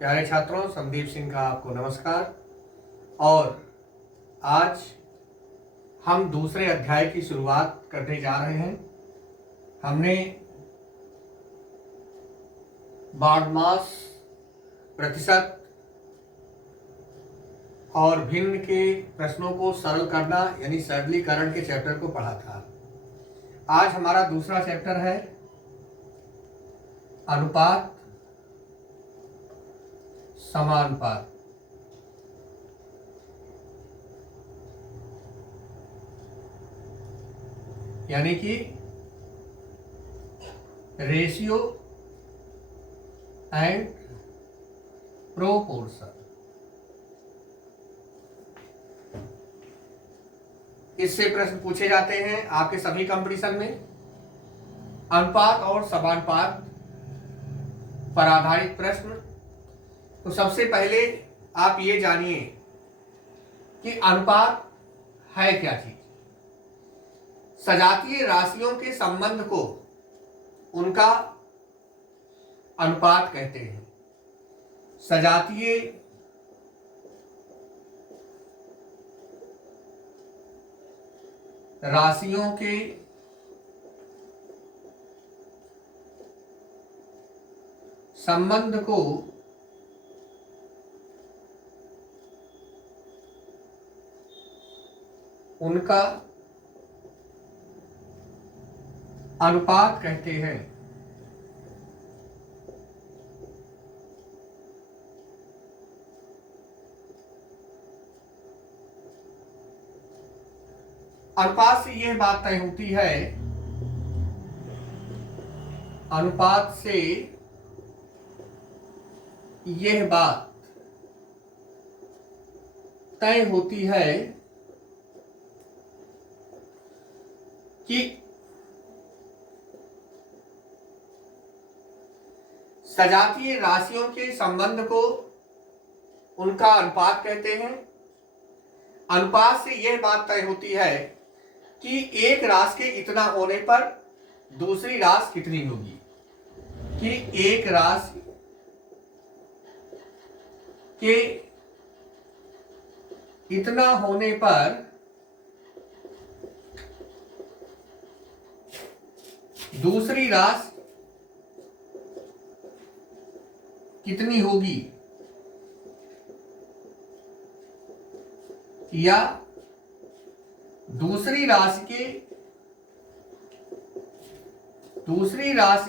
प्यारे छात्रों, संदीप सिंह का आपको नमस्कार। और आज हम दूसरे अध्याय की शुरुआत करने जा रहे हैं। हमने बारहमास, प्रतिशत और भिन्न के प्रश्नों को सरल करना यानी सरलीकरण के चैप्टर को पढ़ा था। आज हमारा दूसरा चैप्टर है अनुपात समानुपात। यानी कि रेशियो एंड प्रोपोर्शन। इससे प्रश्न पूछे जाते हैं आपके सभी कंपटीशन में। अनुपात और समानुपात पर आधारित प्रश्न। तो सबसे पहले आप ये जानिए कि अनुपात है क्या चीज। सजातीय राशियों के संबंध को उनका अनुपात कहते हैं। सजातीय राशियों के संबंध को उनका अनुपात कहते हैं। अनुपात से यह बात तय होती है, अनुपात से यह बात तय होती है कि सजातीय राशियों के संबंध को उनका अनुपात कहते हैं। अनुपात से यह बात तय होती है कि एक राशि के इतना होने पर दूसरी राशि कितनी होगी। कि एक राशि के इतना होने पर दूसरी राशि कितनी होगी, या दूसरी राशि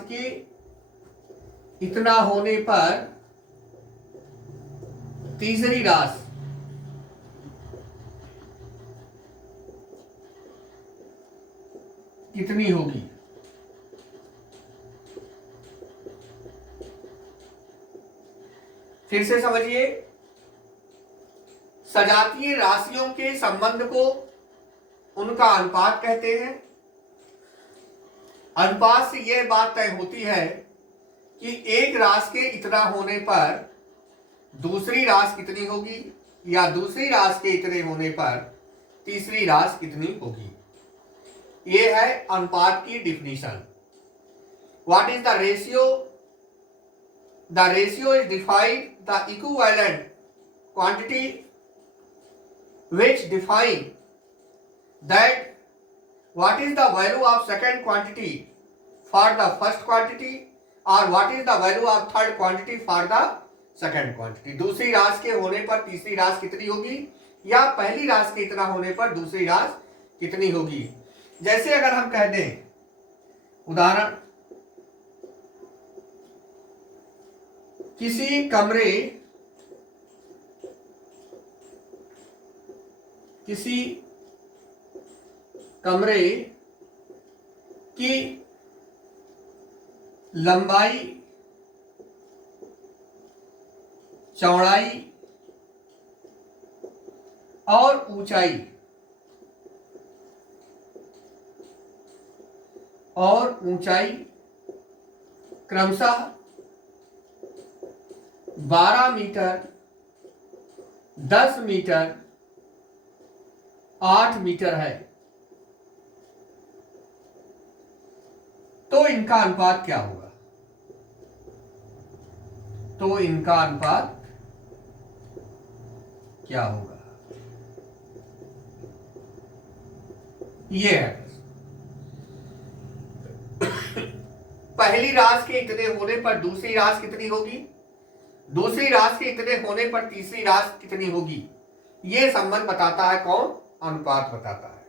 के इतना होने पर तीसरी राशि कितनी होगी। फिर से समझिए, सजातीय राशियों के संबंध को उनका अनुपात कहते हैं। अनुपात से यह बात तय होती है कि एक राशि के इतना होने पर दूसरी राशि कितनी होगी, या दूसरी राशि के इतने होने पर तीसरी राशि कितनी होगी। यह है अनुपात की definition. What is the ratio? The ratio is defined the equivalent quantity which define that what is the value of second quantity for the first quantity or what is the value of third quantity for the second quantity। दूसरी राशि के होने पर तीसरी राशि कितनी होगी, या पहली राशि के इतना होने पर दूसरी राशि कितनी होगी। जैसे अगर हम कह दें, उदाहरण, किसी कमरे की लंबाई, चौड़ाई और ऊंचाई क्रमशः 12 मीटर, 10 मीटर, 8 मीटर है, तो इनका अनुपात क्या होगा। तो इनका अनुपात क्या होगा? ये है पहली राशि के इतने होने पर दूसरी राशि कितनी होगी, दूसरी राशि के इतने होने पर तीसरी राशि कितनी होगी। ये संबंध बताता है कौन? अनुपात बताता है।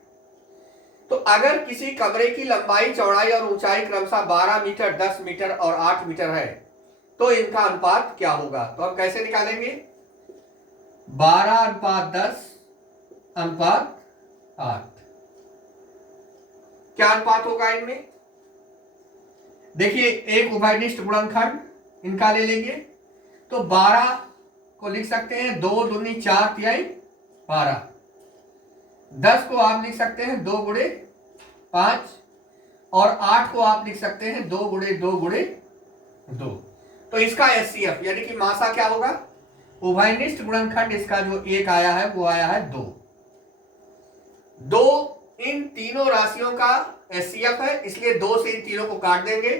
तो अगर किसी कमरे की लंबाई, चौड़ाई और ऊंचाई क्रमशः 12 मीटर, 10 मीटर और 8 मीटर है, तो इनका अनुपात क्या होगा? तो हम कैसे निकालेंगे? 12:10:8। क्या अनुपात होगा इनमें? देखिए, एक उभयनिष्ठ गुणनखंड इनका ले लेंगे तो 12 को लिख सकते हैं 2 दूनी 4 तिहाई 12। 10 को आप लिख सकते हैं 2 गुणे 5 और 8 को आप लिख सकते हैं 2 गुणे 2 गुणे 2। तो इसका एचसीएफ यानी कि मासा क्या होगा? उभयनिष्ठ गुणनखंड इसका जो एक आया है वो आया है 2। इन तीनों राशियों का एचसीएफ है, इसलिए 2 से इन तीनों को काट देंगे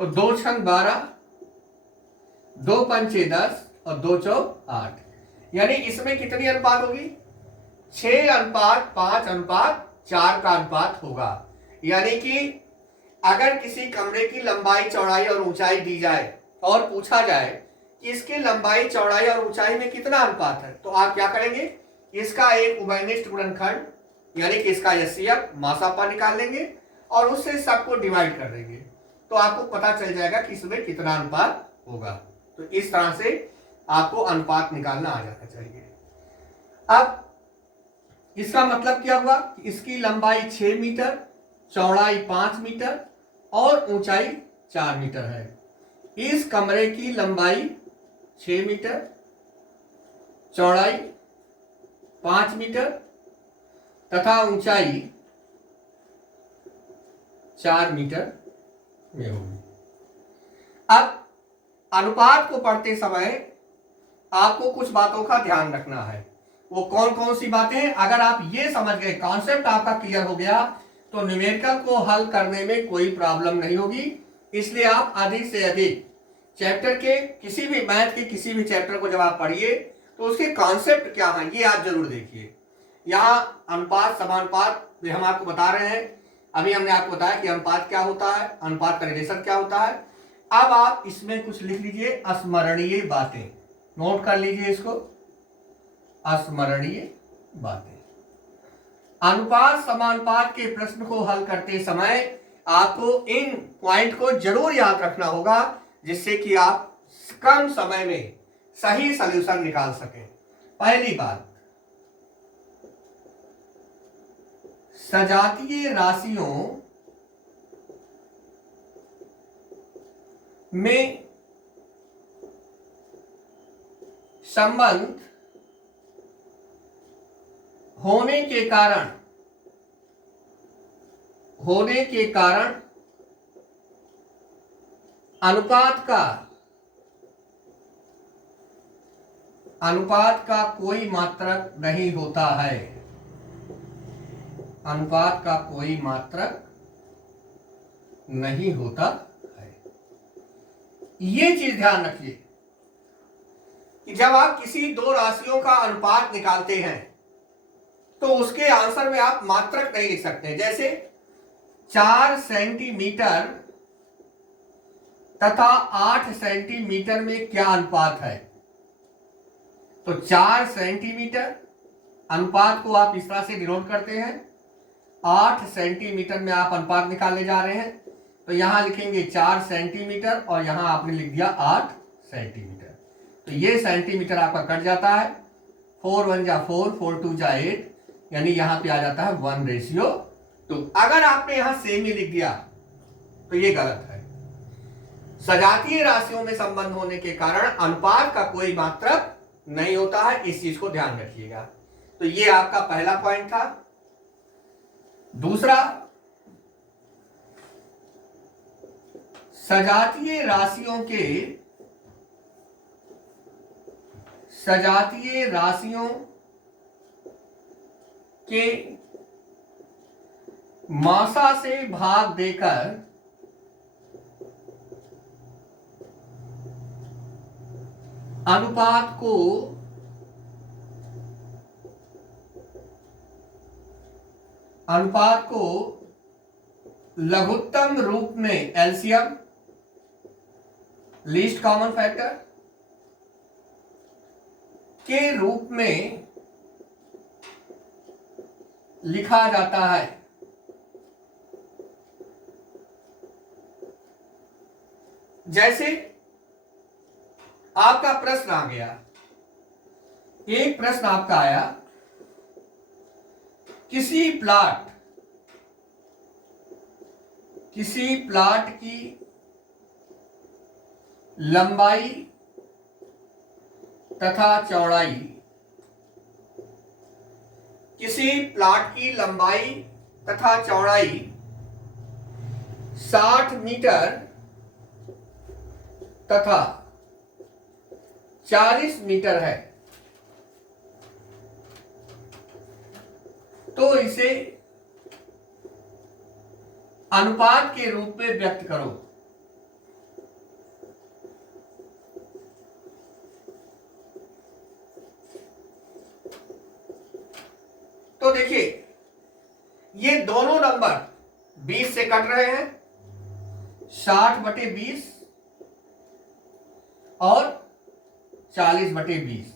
तो 2 छंग 12, 2 पंचे 10 और 2 चौक 8। यानी इसमें कितनी अनुपात होगी? 6:5:4 का अनुपात होगा। यानी कि अगर किसी कमरे की लंबाई, चौड़ाई और ऊंचाई दी जाए और पूछा जाए कि इसकी लंबाई, चौड़ाई और ऊंचाई में कितना अनुपात है, तो आप क्या करेंगे? इसका एक उभयनिष्ठ गुणनखंड यानी कि इसका एचसीएफ मासापा निकाल लेंगे और उससे सबको डिवाइड कर देंगे तो आपको पता चल जाएगा कि इसमें कितना अनुपात होगा। तो इस तरह से आपको अनुपात निकालना आ जाना चाहिए। अब इसका मतलब क्या हुआ कि इसकी लंबाई 6 मीटर, चौड़ाई 5 मीटर और ऊंचाई 4 मीटर है। इस कमरे की लंबाई 6 मीटर, चौड़ाई 5 मीटर तथा ऊंचाई 4 मीटर में होगी। अब अनुपात को पढ़ते समय आपको कुछ बातों का ध्यान रखना है। वो कौन कौन सी बातें? अगर आप ये समझ गए, कॉन्सेप्ट आपका क्लियर हो गया, तो न्यूमेरिकल को हल करने में कोई प्रॉब्लम नहीं होगी। इसलिए आप अधिक से अधिक चैप्टर के किसी भी, मैथ के किसी भी चैप्टर को जब आप पढ़िए तो उसके कॉन्सेप्ट क्या है ये आप जरूर देखिए। यहाँ अनुपात, समानुपात हम आपको बता रहे हैं। अभी हमने आपको बताया कि अनुपात क्या होता है, अनुपात का रिलेशन क्या होता है। अब आप इसमें कुछ लिख लीजिए स्मरणीय बातें, नोट कर लीजिए इसको, स्मरणीय बातें। अनुपात समानुपात के प्रश्न को हल करते समय आपको इन पॉइंट को जरूर याद रखना होगा जिससे कि आप कम समय में सही सॉल्यूशन निकाल सकें। पहली बात, सजातीय राशियों में संबंध होने के कारण अनुपात का कोई मात्रक नहीं होता है। अनुपात का कोई मात्रक नहीं होता है। ये चीज ध्यान रखिए कि जब आप किसी दो राशियों का अनुपात निकालते हैं तो उसके आंसर में आप मात्रक नहीं लिख सकते। जैसे 4 सेंटीमीटर तथा 8 सेंटीमीटर में क्या अनुपात है? तो 4 सेंटीमीटर अनुपात को आप इस तरह से डिनोट करते हैं। 8 सेंटीमीटर में आप अनुपात निकालने जा रहे हैं तो यहां लिखेंगे 4 सेंटीमीटर और यहां आपने लिख दिया 8 सेंटीमीटर। तो ये सेंटीमीटर आपका कट जाता है। 4 1 जा 4, 4 2 जा 8, यानी यहां पे आ जाता है 1:2। अगर आपने यहां सेम ही लिख दिया तो ये गलत है। सजातीय राशियों में संबंध होने के कारण अनुपात का कोई मात्रक नहीं होता है, इस चीज को ध्यान रखिएगा। तो ये आपका पहला पॉइंट था। दूसरा, सजातीय राशियों के मासा से भाग देकर अनुपात को लघुत्तम रूप में एलसीएम, लीस्ट कॉमन फैक्टर के रूप में लिखा जाता है। जैसे आपका प्रश्न आ गया, एक प्रश्न आपका आया, किसी प्लाट की लंबाई तथा चौड़ाई, किसी प्लाट की लंबाई तथा चौड़ाई 60 मीटर तथा 40 मीटर है, तो इसे अनुपात के रूप में व्यक्त करो। तो देखिए, ये दोनों नंबर 20 से कट रहे हैं, 60/20 और 40/20,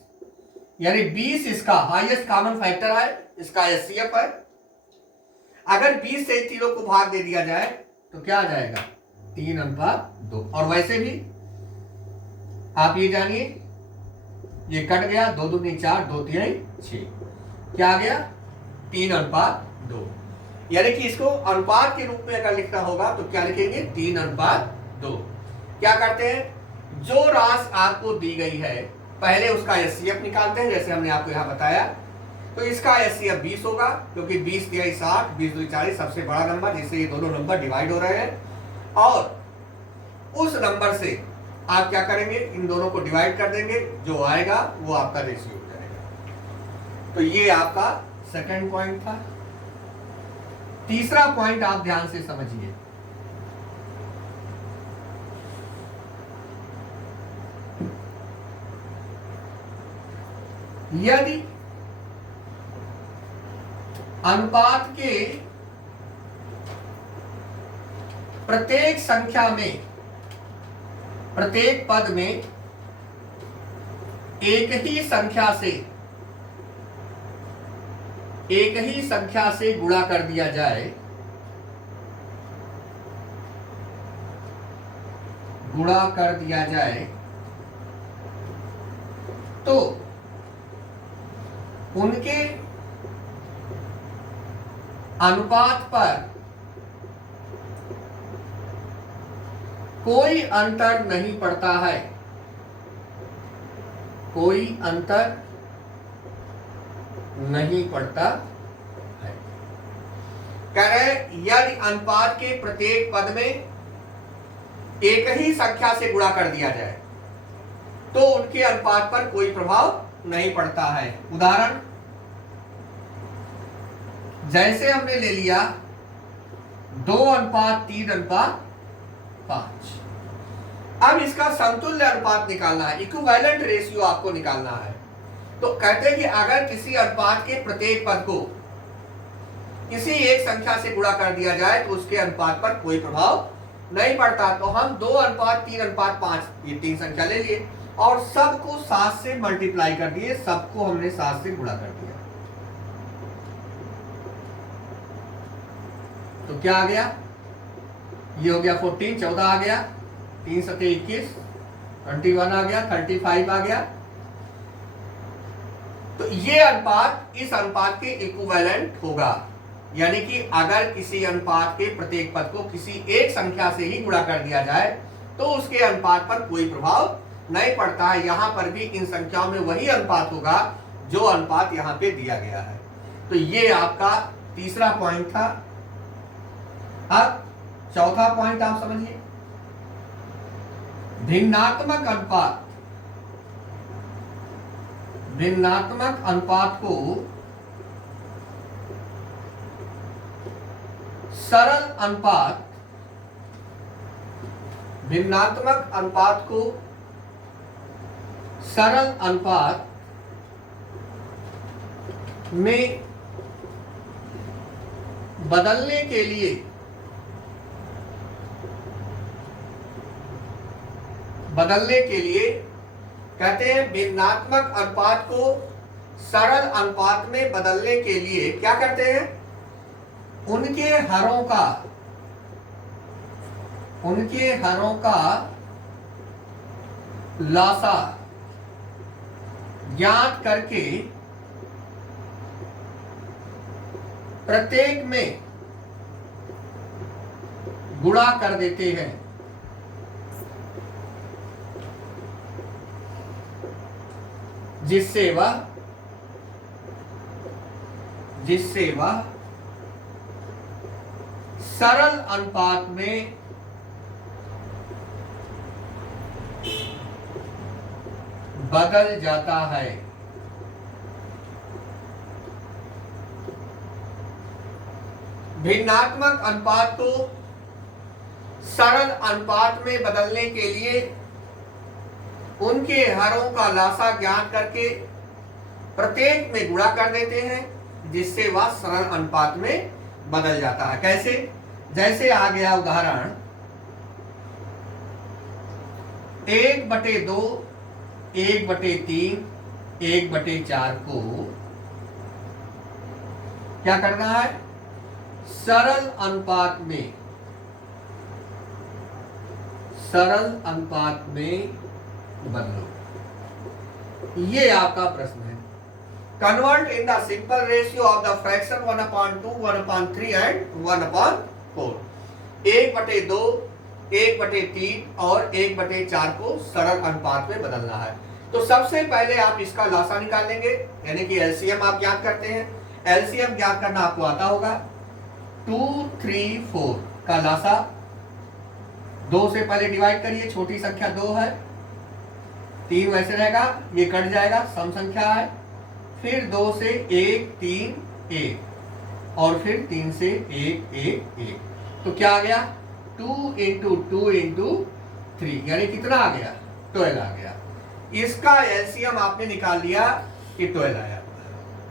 यानी 20 इसका हाईएस्ट कॉमन फैक्टर है, इसका एचसीएफ है। अगर 20 से तीनों को भाग दे दिया जाए तो क्या आ जाएगा, 3:2। और वैसे भी आप ये जानिए, ये कट गया, 2 दूनी 4, 2 तिहाई 6, क्या आ गया, 3:2। यानी कि इसको अनुपात के रूप में अगर लिखना होगा तो क्या लिखेंगे, 3:2। क्या करते हैं, जो राशि आपको दी गई है पहले उसका एचसीएफ निकालते हैं, जैसे हमने आपको यहां बताया। तो इसका एचसीएफ 20 होगा, क्योंकि 20 तिहाई 60, 20 दूनी 40 सबसे बड़ा नंबर, जिससे ये दोनों नंबर डिवाइड हो रहे हैं। और उस नंबर से आप क्या करेंगे, इन दोनों को डिवाइड कर देंगे, जो आएगा वो आपका रेशियो हो जाएगा। तो ये आपका सेकंड पॉइंट था। तीसरा पॉइंट आप ध्यान से समझिए, यदि अनुपात के प्रत्येक संख्या में, प्रत्येक पद में एक ही संख्या से गुणा कर दिया जाए, तो उनके अनुपात पर कोई अंतर नहीं पड़ता है, कोई अंतर नहीं पड़ता है। कह रहे यदि अनुपात के प्रत्येक पद में एक ही संख्या से गुणा कर दिया जाए तो उनके अनुपात पर कोई प्रभाव नहीं पड़ता है। उदाहरण, जैसे हमने ले लिया 2:3:5। अब इसका समतुल्य अनुपात निकालना है, इक्विवेलेंट रेशियो आपको निकालना है। तो कहते हैं कि अगर किसी अनुपात के प्रत्येक पद को किसी एक संख्या से गुणा कर दिया जाए तो उसके अनुपात पर कोई प्रभाव नहीं पड़ता। तो हम 2:3:5 ये 3 संख्या ले लिए और सबको 7 से मल्टीप्लाई कर दिए, सबको हमने 7 से गुणा कर दिया। तो क्या आ गया, ये हो गया 14, 14 आ गया, 3 7 21, 21 आ गया, 35 आ गया। तो ये अनुपात इस अनुपात के इक्विवेलेंट होगा, यानी कि अगर किसी अनुपात के प्रत्येक पद को किसी एक संख्या से ही गुणा कर दिया जाए तो उसके अनुपात पर कोई प्रभाव नहीं पड़ता है। यहां पर भी इन संख्याओं में वही अनुपात होगा जो अनुपात यहां पे दिया गया है। तो ये आपका तीसरा पॉइंट था। अब चौथा पॉइंट आप समझिए, भिन्नात्मक अनुपात। भिन्नात्मक अनुपात को सरल अनुपात, भिन्नात्मक अनुपात को सरल अनुपात में बदलने के लिए कहते हैं भिन्नात्मक अनुपात को सरल अनुपात में बदलने के लिए क्या करते हैं, उनके हरों का लासा ज्ञात करके प्रत्येक में गुणा कर देते हैं, जिससे वह सरल अनुपात में बदल जाता है। भिन्नात्मक अनुपात को सरल अनुपात में बदलने के लिए उनके हरों का लासा ज्ञात करके प्रत्येक में गुणा कर देते हैं, जिससे वह सरल अनुपात में बदल जाता है। कैसे? जैसे आ गया उदाहरण 1/2, 1/3, 1/4 को क्या करना है, सरल अनुपात में बदलो। ये आपका प्रश्न है। Convert in the simple ratio of the fraction 1/2, 1/3 and 1/4। 1/2, 1/3 और 1/4 को सरल अनुपात में बदलना है। तो सबसे पहले आप इसका लासा निकालेंगे, यानी कि एलसीएम आप ज्ञात करते हैं। एलसीएम ज्ञात करना आपको आता होगा। 2, 3, 4 का लासा 2 से पहले डिवाइड करिए, छोटी संख्या 2 है, 3 वैसे रहेगा, ये कट जाएगा, सम संख्या है। फिर 2 से 1, 3, 1 और फिर 3 से 1, 1, 1। तो क्या आ गया, 2 × 2 × 3, यानी कितना आ गया, 12 आ गया। इसका एलसीएम आपने निकाल लिया कि 12 आया।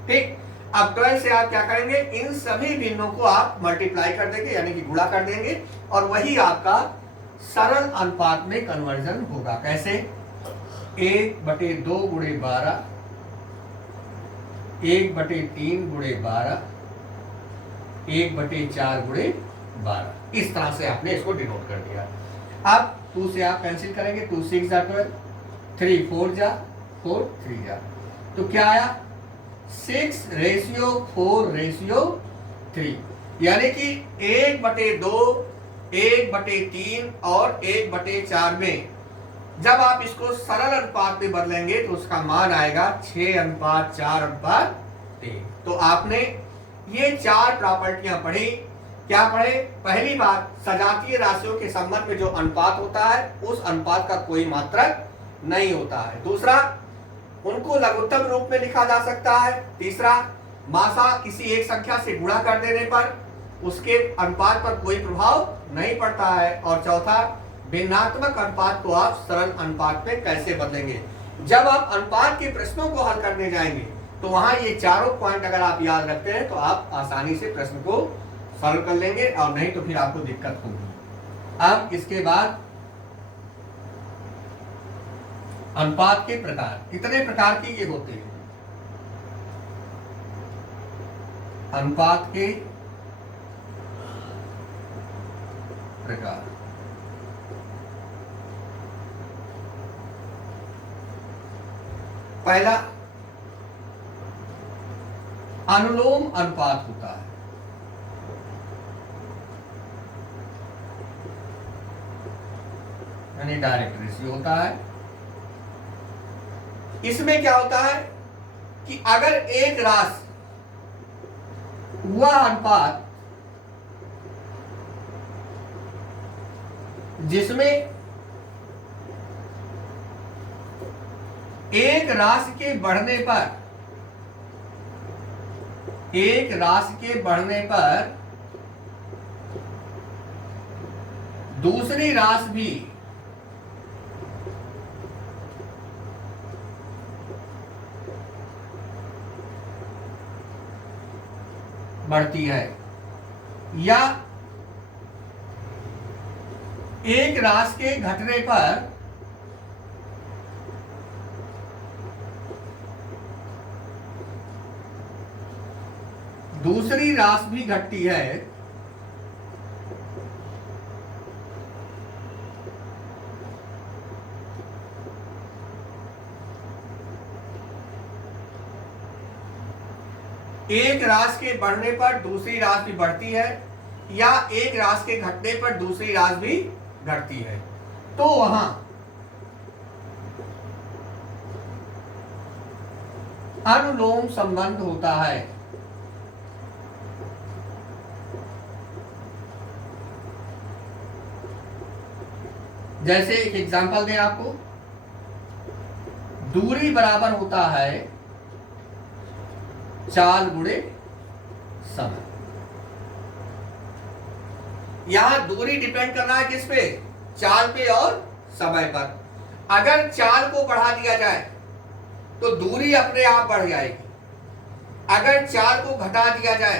ठीक, अब 12 से आप क्या करेंगे, इन सभी भिन्नों को आप मल्टीप्लाई कर देंगे, यानी कि गुणा कर देंगे, और वही आपका सरल अनुपात में कन्वर्जन होगा। कैसे? 1/2 × 12, 1/3 × 12, 1/4 × 12। इस तरह से आपने इसको डिनोट कर दिया। अब 2 से आप कैंसिल करेंगे, 2 6 जा 12, 3 4 जा 4, 3 जा, तो क्या आया, 6:4:3, यानी कि 1/2, 1/3 और 1/4 में जब आप इसको सरल अनुपात में बदलेंगे तो उसका मान आएगा 6:4:3। तो आपने ये 4 प्रॉपर्टियां पढ़ी। क्या पढ़े? पहली बात, सजातीय राशियों के संबंध में जो अनुपात होता है उस अनुपात का कोई मात्रक नहीं होता है। दूसरा, उनको लघुत्तम रूप में लिखा जा सकता है। तीसरा, मासा किसी एक संख्या से गुणा कर देने पर उसके अनुपात पर कोई प्रभाव नहीं पड़ता है। और चौथा, भिन्नात्मक अनुपात को आप सरल अनुपात में कैसे बदलेंगे। जब आप अनुपात के प्रश्नों को हल करने जाएंगे तो वहां ये चारों पॉइंट अगर आप याद रखते हैं तो आप आसानी से प्रश्न को सॉल्व कर लेंगे, और नहीं तो फिर आपको दिक्कत होगी। अब इसके बाद अनुपात के प्रकार, कितने प्रकार के ये होते हैं। अनुपात के प्रकार, पहला अनुलोम अनुपात होता है। यानी डायरेक्ट रेशियो होता है। इसमें क्या होता है कि अगर एक राशि वह अनुपात जिसमें एक राशि के बढ़ने पर दूसरी राशि भी बढ़ती है, या एक राशि के घटने पर दूसरी राशि भी घटती है, एक राशि के बढ़ने पर दूसरी राशि भी बढ़ती है, या एक राशि के घटने पर दूसरी राशि भी घटती है, तो वहां अनुलोम संबंध होता है। जैसे एक एग्जांपल दें आपको, दूरी बराबर होता है चाल गुणे समय। यहां दूरी डिपेंड करना है किस पे? चाल पे और समय पर। अगर चाल को बढ़ा दिया जाए तो दूरी अपने आप बढ़ जाएगी, अगर चाल को घटा दिया जाए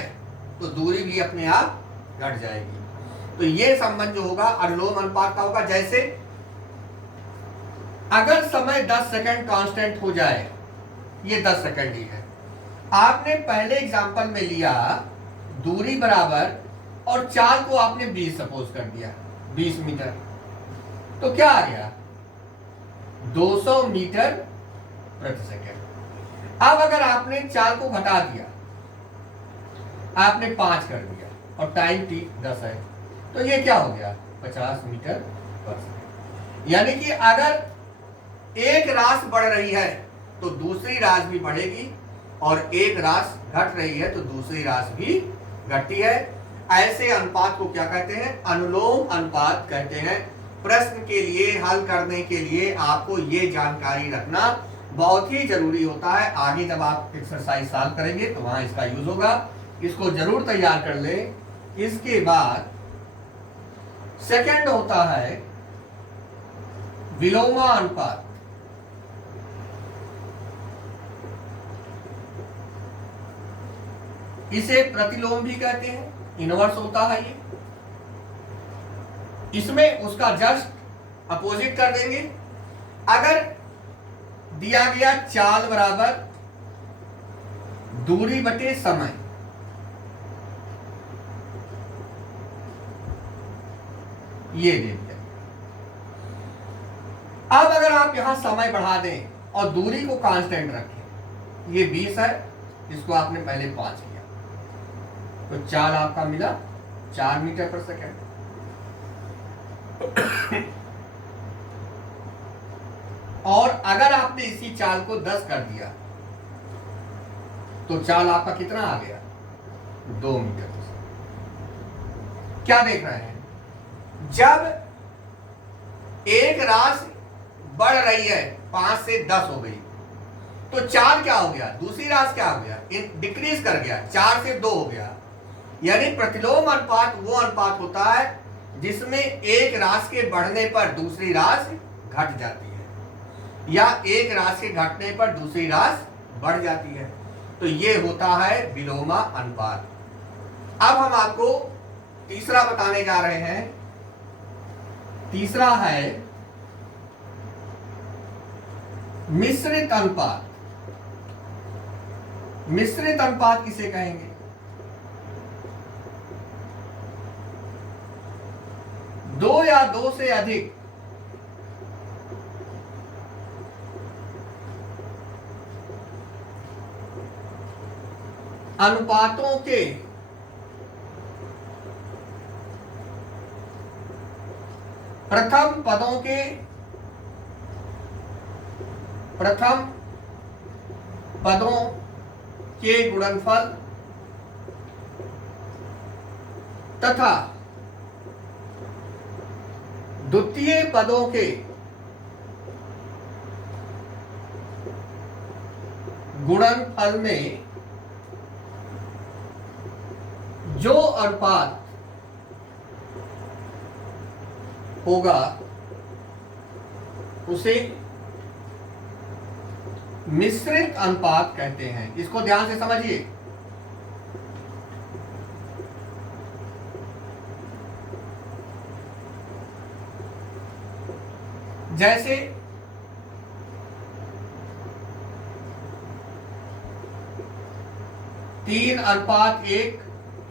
तो दूरी भी अपने आप घट जाएगी। तो ये संबंध जो होगा अनुलोम अनुपात का होगा। जैसे अगर समय 10 सेकंड कांस्टेंट हो जाए, ये 10 सेकंड ही है, आपने पहले एग्जांपल में लिया दूरी बराबर और चाल को आपने 20 सपोज कर दिया, 20 मीटर, तो क्या आ गया? 200 मीटर प्रति सेकंड। अब अगर आपने चाल को घटा दिया, आपने 5 कर दिया और टाइम t 10 है, तो ये क्या हो गया? 50 मीटर पर सेकंड। यानी कि अगर एक राशि बढ़ रही है तो दूसरी राशि भी बढ़ेगी, और एक राशि घट रही है तो दूसरी राशि भी घटती है। ऐसे अनुपात को क्या कहते हैं? अनुलोम अनुपात कहते हैं। प्रश्न के लिए हल करने के लिए आपको ये जानकारी रखना बहुत ही जरूरी होता है। आगे जब आप एक्सरसाइज सॉल्व करेंगे तो वहां इसका यूज होगा, इसको जरूर तैयार कर ले। इसके बाद सेकंड होता है विलोमा अनुपात। इसे प्रतिलोम भी कहते हैं, इनवर्स होता है ये। इसमें उसका जस्ट अपोजिट कर देंगे। अगर दिया गया चाल बराबर दूरी बटे समय, ये दे दिया। अब अगर आप यहां समय बढ़ा दें और दूरी को कांस्टेंट रखें, ये 20 है, इसको आपने पहले 5 किया, तो चाल आपका मिला 4 मीटर पर सेकंड। और अगर आपने इसी चाल को 10 कर दिया तो चाल आपका कितना आ गया? 2 मीटर पर सेकंड। क्या देख रहे हैं? जब एक राशि बढ़ रही है, 5 से 10 हो गई, तो चाल क्या हो गया? दूसरी राशि क्या हो गया? डिक्रीज कर गया, 4 से 2 हो गया। यानी प्रतिलोम अनुपात वो अनुपात होता है जिसमें एक राशि के बढ़ने पर दूसरी राशि घट जाती है, या एक राशि के घटने पर दूसरी राशि बढ़ जाती है। तो ये होता है विलोमा अनुपात। अब हम आपको तीसरा बताने जा रहे हैं। तीसरा है मिश्रित अनुपात। मिश्रित अनुपात किसे कहेंगे? दो या दो से अधिक अनुपातों के प्रथम पदों के गुणनफल तथा द्वितीय पदों के गुणनफल में जो अनुपात होगा उसे मिश्रित अनुपात कहते हैं। इसको ध्यान से समझिए। जैसे तीन अनुपात एक,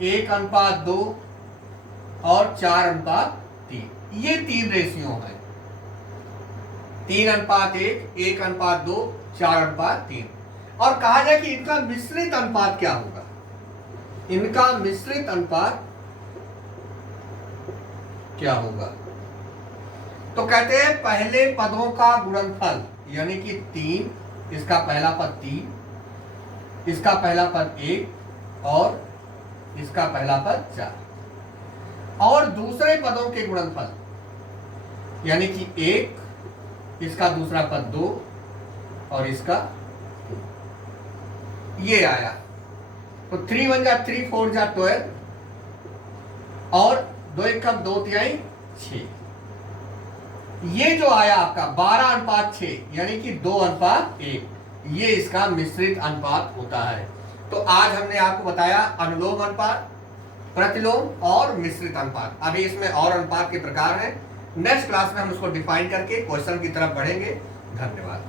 एक अनुपात दो और 4:3, ये 3 रेशियो हैं। 3:1, 1:2, 4:3। और कहा जाए कि इनका मिश्रित अनुपात क्या होगा। इनका मिश्रित अनुपात क्या होगा, तो कहते हैं पहले पदों का गुणनफल यानी कि 3, इसका पहला पद 3, इसका पहला पद 1 और इसका पहला पद 4, और दूसरे पदों के गुणनफल यानी कि 1, इसका दूसरा पद 2 और इसका 2। ये आया तो 3 1 जा 3, 4 जा 12 और 2 1 2 3 6। ये जो आया आपका 12:6 यानी कि 2:1, ये इसका मिश्रित अनुपात होता है। तो आज हमने आपको बताया अनुलोम अनुपात, प्रतिलोम और मिश्रित अनुपात। अभी इसमें और अनुपात के प्रकार हैं। नेक्स्ट क्लास में हम उसको डिफाइन करके क्वेश्चन की तरफ बढ़ेंगे। धन्यवाद।